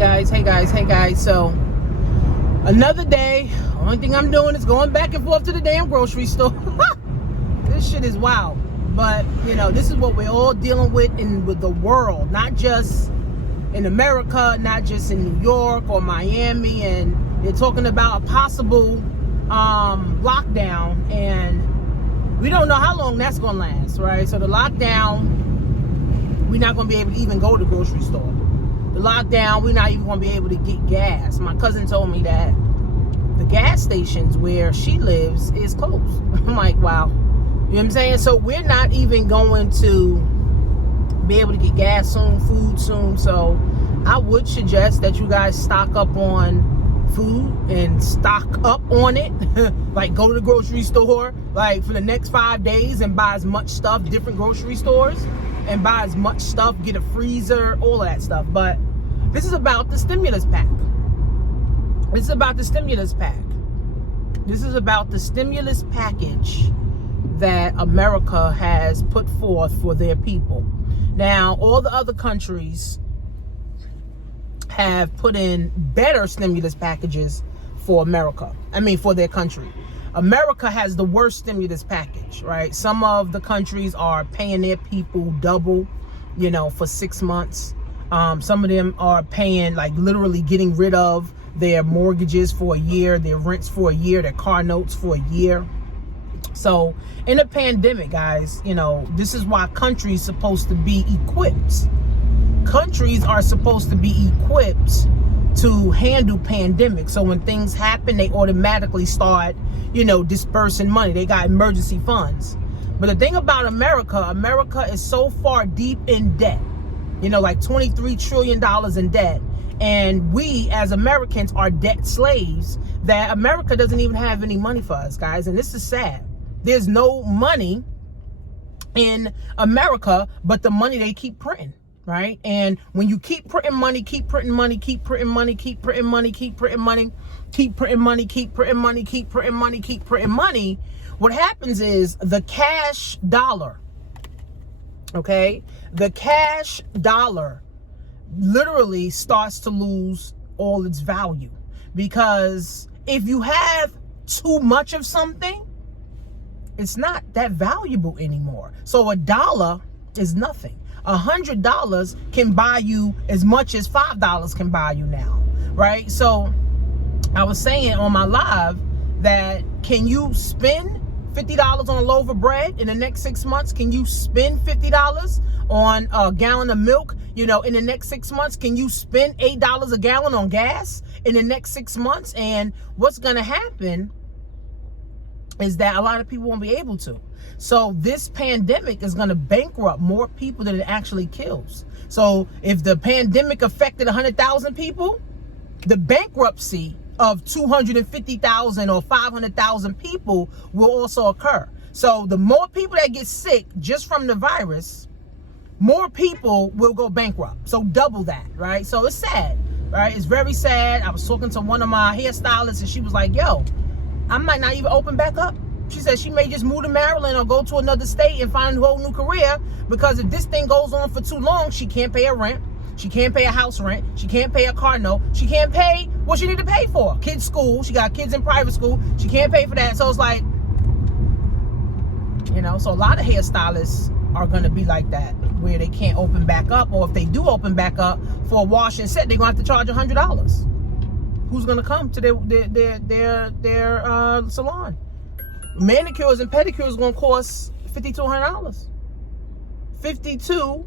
Hey guys. So another day. Only thing I'm doing is going back and forth to the damn grocery store. This shit is wild. But you know, this is what we're all dealing with with the world, not just in America, not just in New York or Miami. And they're talking about a possible lockdown, and we don't know how long that's gonna last, right? So the lockdown, we're not gonna be able to even go to the grocery store. The lockdown, we're not even going to be able to get gas. My cousin told me that the gas stations where she lives is closed. I'm like, wow. You know what I'm saying? So we're not even going to be able to get gas soon, food soon. So I would suggest that you guys stock up on food and stock up on it. Like go to the grocery store like for the next 5 days and buy as much stuff, different grocery stores, and buy as much stuff, get a freezer, all of that stuff. But this is about the stimulus pack. This is about the stimulus pack. This is about the stimulus package that America has put forth for their people. Now, all the other countries have put in better stimulus packages for America. For their country. America has the worst stimulus package, right? Some of the countries are paying their people double, for 6 months. Some of them are paying, like literally getting rid of their mortgages for a year, their rents for a year, their car notes for a year. So in a pandemic, guys, this is why countries supposed to be equipped. Countries are supposed to be equipped to handle pandemics. So when things happen, they automatically start, dispersing money. They got emergency funds. But the thing about America is so far deep in debt, like $23 trillion in debt. And we as Americans are debt slaves that America doesn't even have any money for us, guys. And this is sad. There's no money in America but the money they keep printing. Right? And when you keep printing money, what happens is the cash dollar, okay? The cash dollar literally starts to lose all its value, because if you have too much of something, it's not that valuable anymore. So a dollar is nothing. $100 can buy you as much as $5 can buy you now, right? So I was saying on my live that, can you spend $50 on a loaf of bread in the next 6 months? Can you spend $50 on a gallon of milk, in the next 6 months? Can you spend $8 a gallon on gas in the next 6 months? And what's going to happen is that a lot of people won't be able to. So this pandemic is going to bankrupt more people than it actually kills. So if the pandemic affected 100,000 people, the bankruptcy of 250,000 or 500,000 people will also occur. So the more people that get sick just from the virus, more people will go bankrupt. So double that, right? So it's sad, right? It's very sad. I was talking to one of my hairstylists and she was like, yo, I might not even open back up. She said she may just move to Maryland or go to another state and find a whole new career, because if this thing goes on for too long, she can't pay a rent. She can't pay a house rent. She can't pay a car note. She can't pay what she need to pay for. Kids' school. She got kids in private school. She can't pay for that. So it's like, so a lot of hairstylists are going to be like that, where they can't open back up. Or if they do open back up for a wash and set, they're going to have to charge $100. Who's going to come to their salon? Manicures and pedicures going to cost $5,200. $5,200.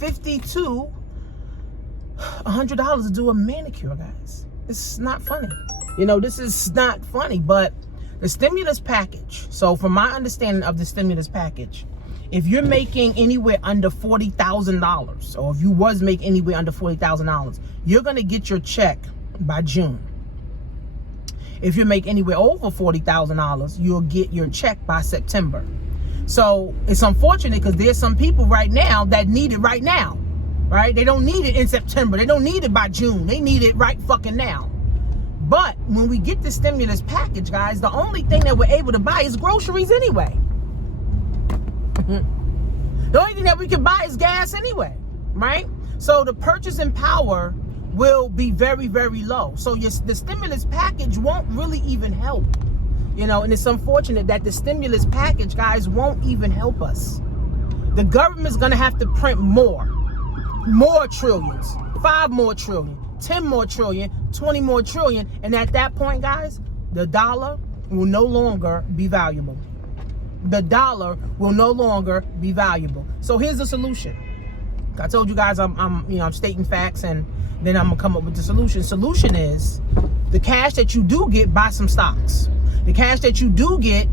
$5,200 to do a manicure, guys. It's not funny. This is not funny. But the stimulus package. So from my understanding of the stimulus package, if you're making anywhere under $40,000, or if you was making anywhere under $40,000, you're going to get your check by June. If you make anywhere over $40,000, you'll get your check by September. So it's unfortunate, because there's some people right now that need it right now, right? They don't need it in September. They don't need it by June. They need it right fucking now. But when we get the stimulus package, guys, the only thing that we're able to buy is groceries anyway. The only thing that we can buy is gas anyway, right? So the purchasing power will be very, very low. So the stimulus package won't really even help. And it's unfortunate that the stimulus package, guys, won't even help us. The government's going to have to print more trillions, 5 more trillion, 10 more trillion, 20 more trillion. And at that point, guys, the dollar will no longer be valuable. The dollar will no longer be valuable. So here's the solution. I told you guys I'm stating facts, and then I'm gonna come up with the solution. Solution is the cash that you do get, buy some stocks. The cash that you do get,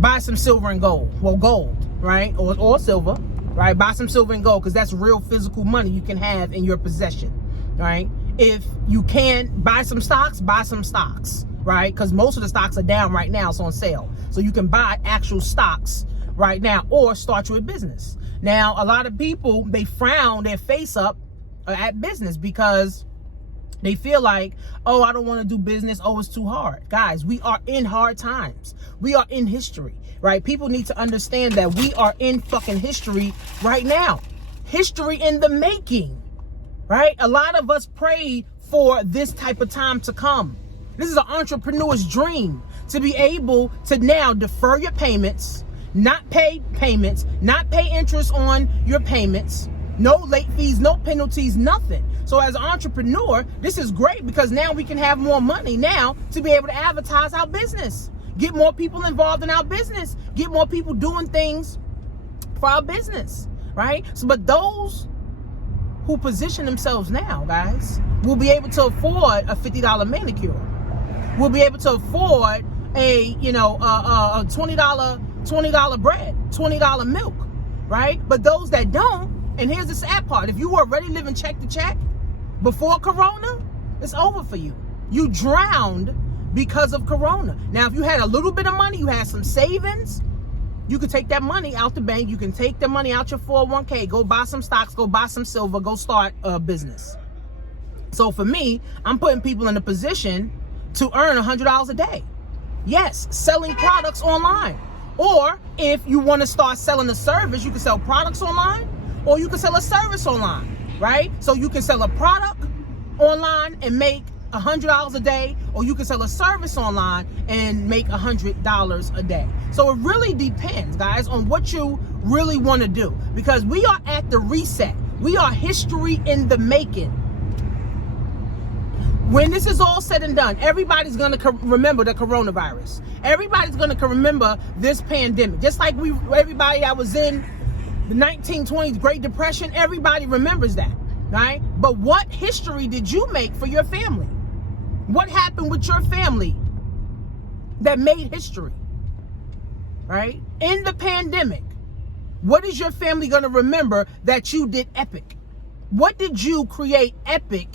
buy some silver and gold. Well, gold, right? Or silver, right? Buy some silver and gold, because that's real physical money you can have in your possession, right? If you can buy some stocks, right? Because most of the stocks are down right now. It's on sale. So you can buy actual stocks right now or start your business. Now, a lot of people, they frown their face up at business because they feel like, oh, I don't want to do business. Oh, it's too hard. Guys, we are in hard times. We are in history, right? People need to understand that we are in fucking history right now. History in the making, right? A lot of us prayed for this type of time to come. This is an entrepreneur's dream, to be able to now defer your payments, not pay payments, not pay interest on your payments, no late fees, no penalties, nothing. So as an entrepreneur, this is great because now we can have more money now to be able to advertise our business, get more people involved in our business, get more people doing things for our business, right? So, but those who position themselves now, guys, will be able to afford a $50 manicure. We'll be able to afford a $20 bread, $20 milk, right? But those that don't, and here's the sad part, if you were already living check to check before Corona, it's over for you. You drowned because of Corona. Now, if you had a little bit of money, you had some savings, you could take that money out the bank. You can take the money out your 401k, go buy some stocks, go buy some silver, go start a business. So for me, I'm putting people in a position to earn $100 a day. Yes, selling products online. Or if you want to start selling a service, you can sell products online, or you can sell a service online, right? So you can sell a product online and make $100 a day, or you can sell a service online and make $100 a day. So it really depends, guys, on what you really want to do, because we are at the reset. We are history in the making. When this is all said and done, everybody's going to remember the coronavirus. Everybody's going to remember this pandemic. Just like everybody that was in the 1920s Great Depression, everybody remembers that, right? But what history did you make for your family? What happened with your family that made history, right? In the pandemic, what is your family going to remember that you did epic? What did you create epic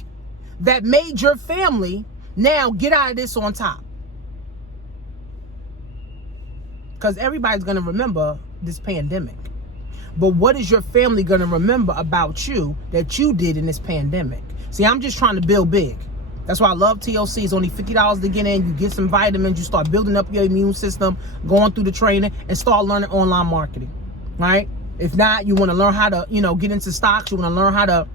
that made your family now get out of this on top? Because everybody's going to remember this pandemic. But what is your family going to remember about you that you did in this pandemic? See, I'm just trying to build big. That's why I love TLC. It's only $50 to get in. You get some vitamins. You start building up your immune system, going through the training, and start learning online marketing, right? If not, you want to learn how to, get into stocks. You want to learn how to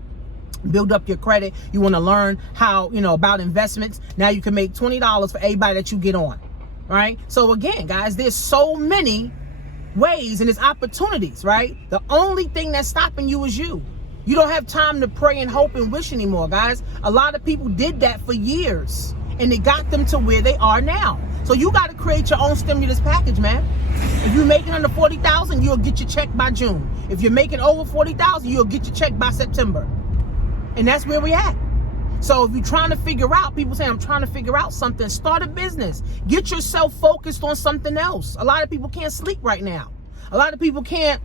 build up your credit. You want to learn how, about investments. Now you can make $20 for everybody that you get on, right? So again, guys, there's so many ways and there's opportunities, right? The only thing that's stopping you is you. You don't have time to pray and hope and wish anymore, guys. A lot of people did that for years and it got them to where they are now. So you got to create your own stimulus package, man. If you're making under $40,000, you'll get your check by June. If you're making over $40,000, you'll get your check by September. And that's where we're at. So if you're trying to figure out, people say, I'm trying to figure out something, start a business. Get yourself focused on something else. A lot of people can't sleep right now. A lot of people can't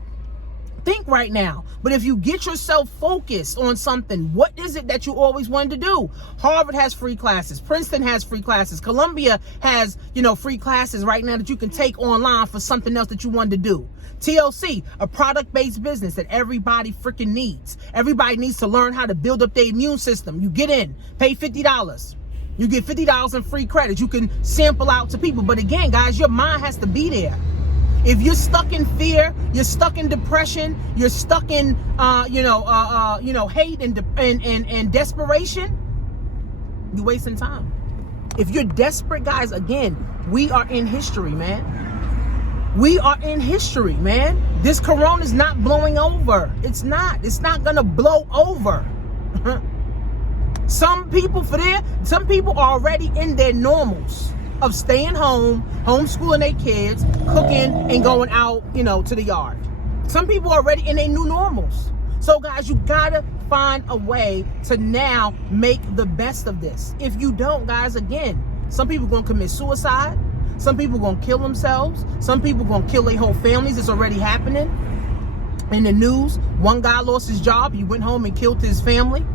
think right now. But if you get yourself focused on something, what is it that you always wanted to do? Harvard has free classes. Princeton has free classes. Columbia has, free classes right now that you can take online for something else that you wanted to do. TLC, a product-based business that everybody freaking needs. Everybody needs to learn how to build up their immune system. You get in, pay $50. You get $50 in free credit. You can sample out to people. But again, guys, your mind has to be there. If you're stuck in fear, you're stuck in depression, you're stuck in hate and desperation, you're wasting time. If you're desperate, guys, again, we are in history, man. We are in history, man. This corona is not blowing over. It's not gonna blow over. Some people are already in their normals of staying home, homeschooling their kids, cooking, and going out, to the yard. Some people are already in their new normals. So guys, you gotta find a way to now make the best of this. If you don't, guys, again, some people gonna commit suicide. Some people gonna kill themselves. Some people gonna kill their whole families. It's already happening in the news. One guy lost his job. He went home and killed his family.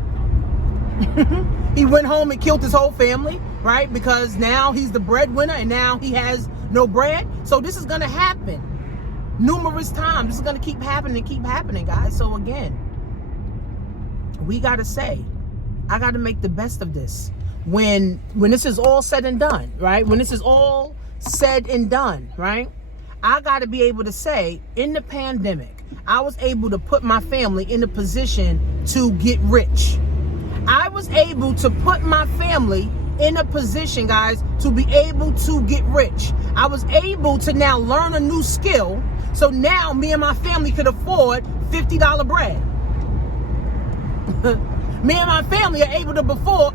He went home and killed his whole family, right? Because now he's the breadwinner and now he has no bread. So this is gonna happen numerous times. This is gonna keep happening, guys. So again, we gotta say, I gotta make the best of this. When this is all said and done, right? When this is all said and done, right? I got to be able to say, in the pandemic, I was able to put my family in a position to get rich. I was able to put my family in a position, guys, to be able to get rich. I was able to now learn a new skill. So now me and my family could afford $50 bread. Me and my family are able to afford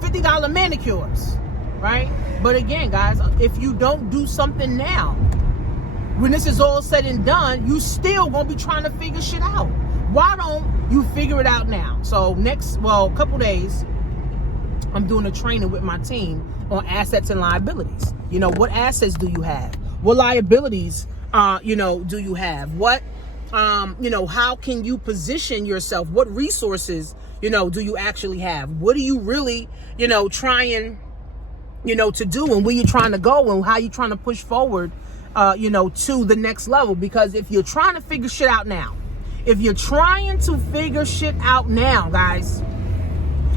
$50 manicures, right? But again, guys, if you don't do something now, when this is all said and done, you still gonna be trying to figure shit out. Why don't you figure it out now? So couple days, I'm doing a training with my team on assets and liabilities. What assets do you have? What liabilities, do you have? What, how can you position yourself? What resources, do you actually have? What are you really, trying, to do, and where you're trying to go, and how you're trying to push forward, to the next level? Because if you're trying to figure shit out now, guys,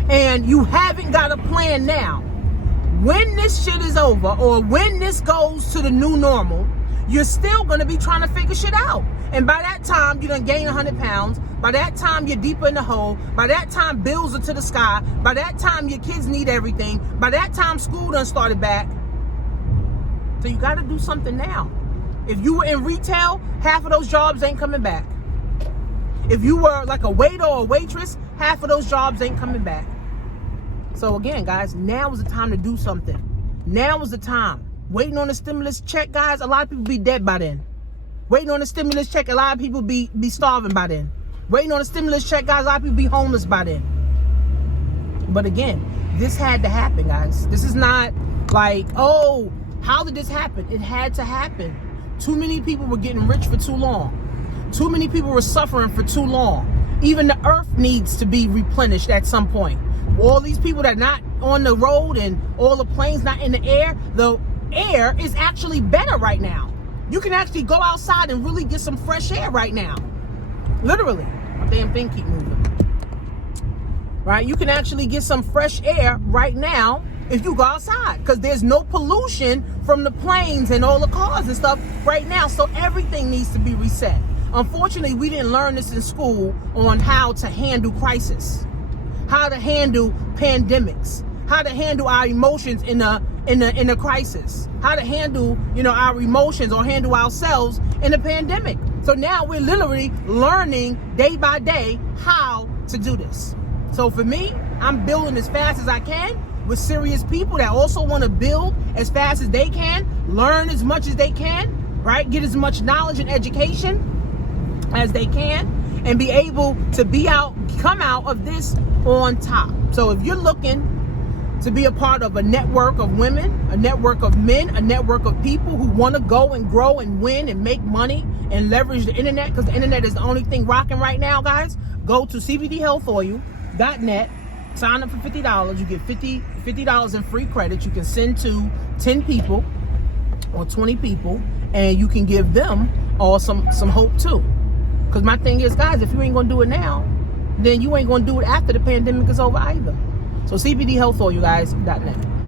and you haven't got a plan now, when this shit is over, or when this goes to the new normal, you're still going to be trying to figure shit out. And by that time, you done gain 100 pounds. By that time, you're deeper in the hole. By that time, bills are to the sky. By that time, your kids need everything. By that time, school done started back. So you got to do something now. If you were in retail, half of those jobs ain't coming back. If you were like a waiter or a waitress, half of those jobs ain't coming back. So again, guys, now is the time to do something. Now is the time. Waiting on the stimulus check, guys, a lot of people be dead by then. Waiting on the stimulus check, a lot of people be starving by then. Waiting on the stimulus check, guys, a lot of people be homeless by then. But again, this had to happen, guys. This is not like, oh, how did this happen? It had to happen. Too many people were getting rich for too long. Too many people were suffering for too long. Even the earth needs to be replenished at some point. All these people that are not on the road and all the planes not in the air is actually better right now. You can actually go outside and really get some fresh air right now. Literally. My damn thing keep moving. Right? You can actually get some fresh air right now if you go outside, because there's no pollution from the planes and all the cars and stuff right now. So everything needs to be reset. Unfortunately, we didn't learn this in school on how to handle crisis, how to handle pandemics, how to handle our emotions in a crisis, how to handle, our emotions or handle ourselves in a pandemic. So now we're literally learning day by day how to do this. So for me, I'm building as fast as I can with serious people that also want to build as fast as they can, learn as much as they can, right? Get as much knowledge and education as they can, and be able to come out of this on top. So if you're looking to be a part of a network of women, a network of men, a network of people who want to go and grow and win and make money and leverage the internet, because the internet is the only thing rocking right now, guys, go to cbdhealthoryou.net, sign up for $50. You get $50 in free credit. You can send to 10 people or 20 people, and you can give them all some hope too. Because my thing is, guys, if you ain't going to do it now, then you ain't going to do it after the pandemic is over either. So cbdhealthoryou.net.